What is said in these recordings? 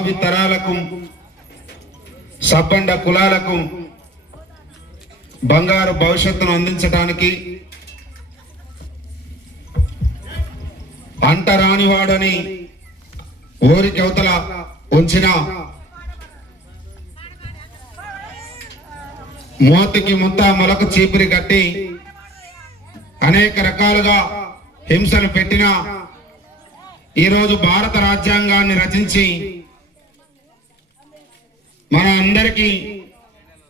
భావి తరాలకు సబ్బండ కులాలకు బంగారు భవిష్యత్తును అందించడానికి అంటరానివాడని ఊరికి అవతల ఉంచిన మోతికి ముత్త మొలకు చీపిరి కట్టి అనేక రకాలుగా హింసలు పెట్టిన ఈరోజు భారత రాజ్యాంగాన్ని రచించి మన అందరికీ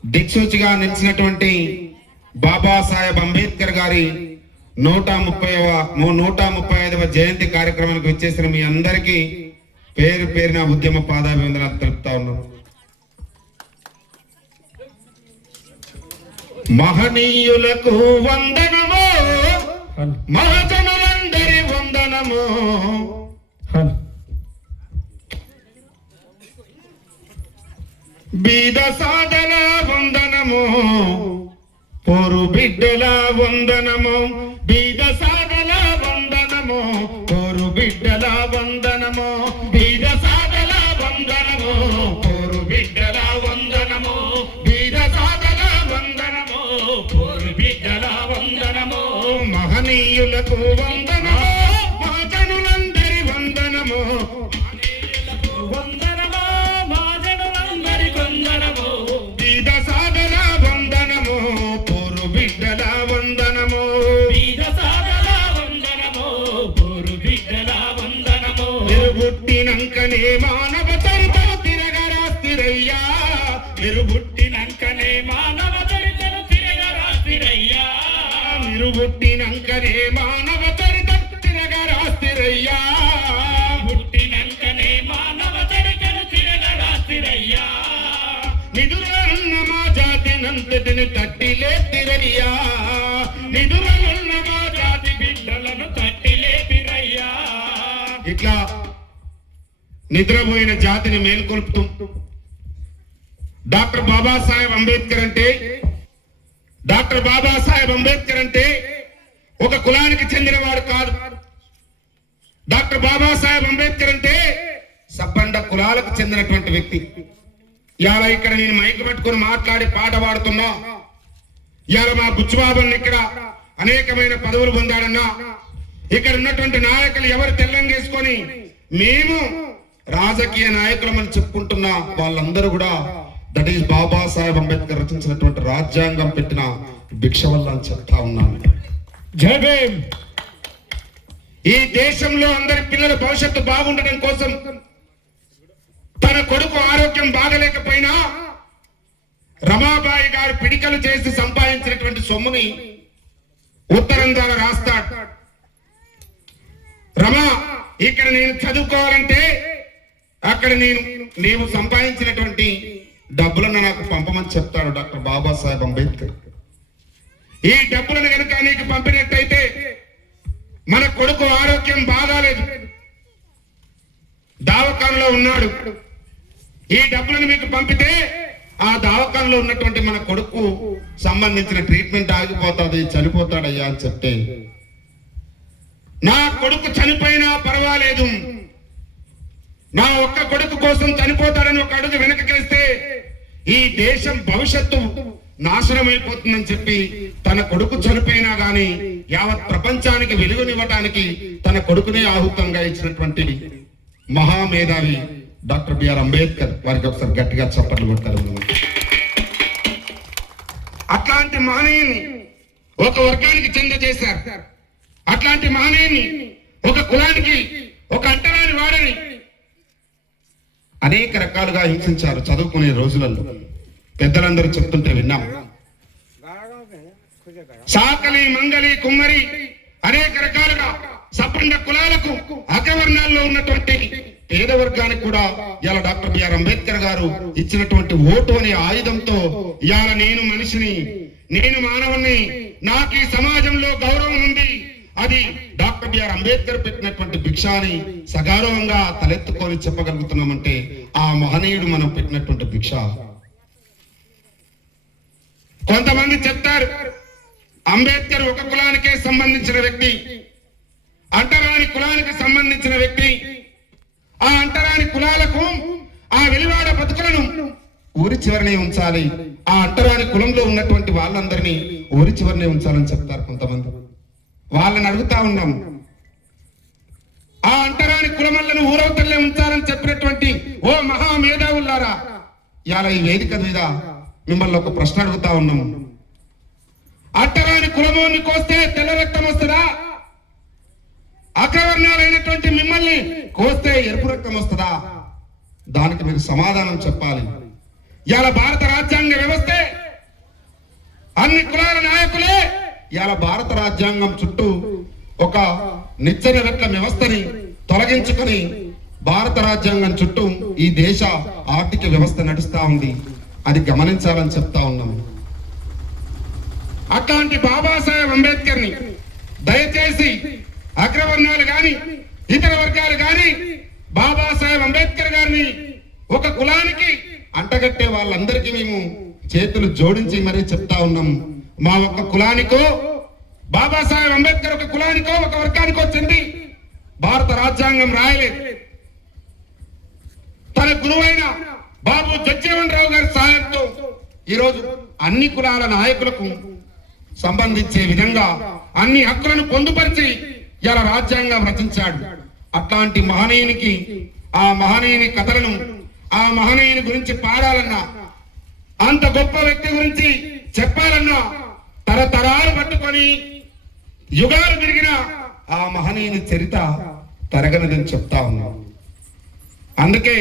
దిక్సూచిగా నిలిచినటువంటి బాబాసాహెబ్ అంబేద్కర్ గారి నూట ముప్పై నూట ముప్పై ఐదవ జయంతి కార్యక్రమానికి వచ్చేసిన మీ అందరికీ పేరు పేరున ఉద్యమ పాదాభివందనాలు తెలుపుతా ఉన్నాను మహనీయులకు వందనము మహజనులందరి వందనము బీద సాధన వందనము పొరు బిడ్డల వందనము బీద సాధన వందనము పొరు బిడ్డల వందనము బీద సాధన వందనము పొరు బిడ్డల వందనము బీద సాధన వందనము పొరు బిడ్డల వందనము. మహనీయులకు వంద మెరుగుట్టినంకనే మానవ చరిత్ర తిరగరాస్తిరయ్యా మీరు పుట్టినంకనే మానవ చరిత్రను తిరగరాసిరయ్యా. మీరు పుట్టినంకనే మానవ చరిత్ర తిరగరాస్తిరయ్యా పుట్టినంకనే మానవ చరిత్రను తిరగరాసిరయ్యా. నిదురన్న మా జాతి నంతటిని తట్టిలేతిరయ్యా నిదురన్న మా జాతి బిడ్డలను తట్టిలే తిరయ్యా ఇట్లా నిద్రపోయిన జాతిని మేల్కొల్పుతూ డాక్టర్ బాబాసాహెబ్ అంబేద్కర్ అంటే డాక్టర్ బాబాసాహెబ్ అంబేద్కర్ అంటే ఒక కులానికి చెందినవాడు కాదు. డాక్టర్ బాబాసాహెబ్ అంబేద్కర్ అంటే సబ్బండ కులాలకు చెందినటువంటి వ్యక్తి. ఇవాళ ఇక్కడ నేను మైక్ పట్టుకుని మాట్లాడి పాట పాడుతున్నా. ఇవాళ మా బుచ్చుబాబుని ఇక్కడ అనేకమైన పదవులు పొందాడన్నా. ఇక్కడ ఉన్నటువంటి నాయకులు ఎవరు తెల్లంగేసుకొని మేము రాజకీయ నాయకులమని చెప్పుకుంటున్న వాళ్ళందరూ కూడా దట్ ఈస్ బాబాసాహెబ్ అంబేద్కర్ రచించినటువంటి రాజ్యాంగం పెట్టిన భిక్ష వల్ల అని చెప్తా ఉన్నాను. ఈ దేశంలో అందరి పిల్లల భవిష్యత్తు బాగుండడం కోసం తన కొడుకు ఆరోగ్యం బాగలేకపోయినా రమాబాయి గారు పిడికలు చేసి సంపాదించినటువంటి సొమ్ముని ఉత్తరం ద్వారా రాస్తాడు. రమా ఇక్కడ నేను చదువుకోవాలంటే అక్కడ నేను నీవు సంపాదించినటువంటి డబ్బులను నాకు పంపమని చెప్తాడు డాక్టర్ బాబాసాహెబ్ అంబేద్కర్. ఈ డబ్బులను కనుక నీకు పంపినట్టయితే మన కొడుకు ఆరోగ్యం బాగాలేదు దావకాన్లో ఉన్నాడు. ఈ డబ్బులను మీకు పంపితే ఆ దావకాన్లో ఉన్నటువంటి మన కొడుకు సంబంధించిన ట్రీట్మెంట్ ఆగిపోతుంది చనిపోతాడయ్యా అని చెప్తే నా కొడుకు చనిపోయినా పర్వాలేదు. నా ఒక్క కొడుకు కోసం చనిపోతాడని ఒక అడుగు వెనకకేస్తే ఈ దేశం భవిష్యత్తు నాశనమైపోతుందని చెప్పి తన కొడుకు చనిపోయినా గాని యావత్ ప్రపంచానికి వెలుగునివ్వటానికి తన కొడుకునే ఆహుతంగా ఇచ్చినటువంటి మహామేధావి డాక్టర్ బిఆర్ అంబేద్కర్. వారికి ఒకసారి గట్టిగా చప్పట్లు కొడతారు అట్లాంటి మహనీయుని ఒక వర్గానికి చెంద చేశారు. అట్లాంటి మహనీయుని ఒక కులానికి ఒక అంటే అనేక రకాలుగా హింసించారు చదువుకునే రోజులలో. పెద్దలందరూ చెప్తుంటే విన్నాం. సాకలి మంగలి కుమ్మరి అనేక రకాలుగా సపండ కులాలకు అగ్రవర్ణాల్లో ఉన్నటువంటి పేద వర్గానికి కూడా ఇవాళ డాక్టర్ బిఆర్ అంబేద్కర్ గారు ఇచ్చినటువంటి ఓటు అనే ఆయుధంతో ఇవాళ నేను మనిషిని నేను మానవుని నాకు ఈ సమాజంలో గౌరవం ఉంది. అది డాక్టర్ బిఆర్ అంబేద్కర్ పెట్టినటువంటి భిక్షాని సగౌరవంగా తలెత్తుకొని చెప్పగలుగుతున్నామంటే ఆ మహనీయుడు మనం పెట్టినటువంటి భిక్ష. కొంతమంది చెప్తారు అంబేద్కర్ ఒక కులానికే సంబంధించిన వ్యక్తి అంటరాని కులానికి సంబంధించిన వ్యక్తి. ఆ అంటరాని కులాలకు ఆ వెలివాడ బతుకులను ఊరి చివరనే ఉంచాలి. ఆ అంటరాని కులంలో ఉన్నటువంటి వాళ్ళందరినీ ఊరి చివరనే ఉంచాలని చెప్తారు కొంతమంది. వాళ్ళని అడుగుతా ఉన్నాం ఆ అంటరాని కులమల్లను ఊరవతల్లే ఉంచాలని చెప్పినటువంటి ఓ మహా మేధావులారా ఇవాళ ఈ వేదిక మీద మిమ్మల్ని ఒక ప్రశ్న అడుగుతా ఉన్నాము. అట్టరాని కులమోని కోస్తే తెల్ల రక్తం వస్తుందా? అగ్రవర్ణాలైనటువంటి మిమ్మల్ని కోస్తే ఎరుపు రక్తం వస్తుందా? దానికి మీరు సమాధానం చెప్పాలి. ఇవాళ భారత రాజ్యాంగ వ్యవస్థే అన్ని కులాల ఇవాళ భారత రాజ్యాంగం చుట్టూ ఒక నిచ్చెన రెట్ల వ్యవస్థని తొలగించుకొని భారత రాజ్యాంగం చుట్టూ ఈ దేశ ఆర్థిక వ్యవస్థ నడుస్తూ ఉంది. అది గమనించాలని చెప్తా ఉన్నాము అట్లాంటి బాబాసాహెబ్ అంబేద్కర్ని దయచేసి అగ్రవర్ణాలు కానీ ఇతర వర్గాలు గాని బాబాసాహెబ్ అంబేద్కర్ గారిని ఒక కులానికి అంటగట్టే వాళ్ళందరికీ మేము చేతులు జోడించి మరీ చెప్తా ఉన్నాం. మా ఒక్క కులానికో బాబాసాహెబ్ అంబేద్కర్ ఒక కులానికో ఒక వర్గానికో చెంది భారత రాజ్యాంగం రాయలేదు. తన గురువైన బాబు జగ్జీవన్ రావు గారి సహాయంతో ఈరోజు అన్ని కులాల నాయకులకు సంబంధించే విధంగా అన్ని హక్కులను పొందుపరిచి ఇలా రాజ్యాంగం రచించాడు. అట్లాంటి మహనీయునికి ఆ మహనీయుని కథలను ఆ మహనీయుని గురించి పాడాలన్నా అంత గొప్ప వ్యక్తి గురించి చెప్పాలన్నా తరతరాలు పట్టుకొని యుగాలు తిరిగిన ఆ మహనీయుని చరిత తరగనిదని చెప్తా ఉన్నాం. అందుకే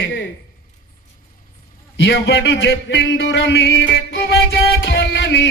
ఎవడు చెప్పిండుర మీరెక్కువ జాతోళ్ళని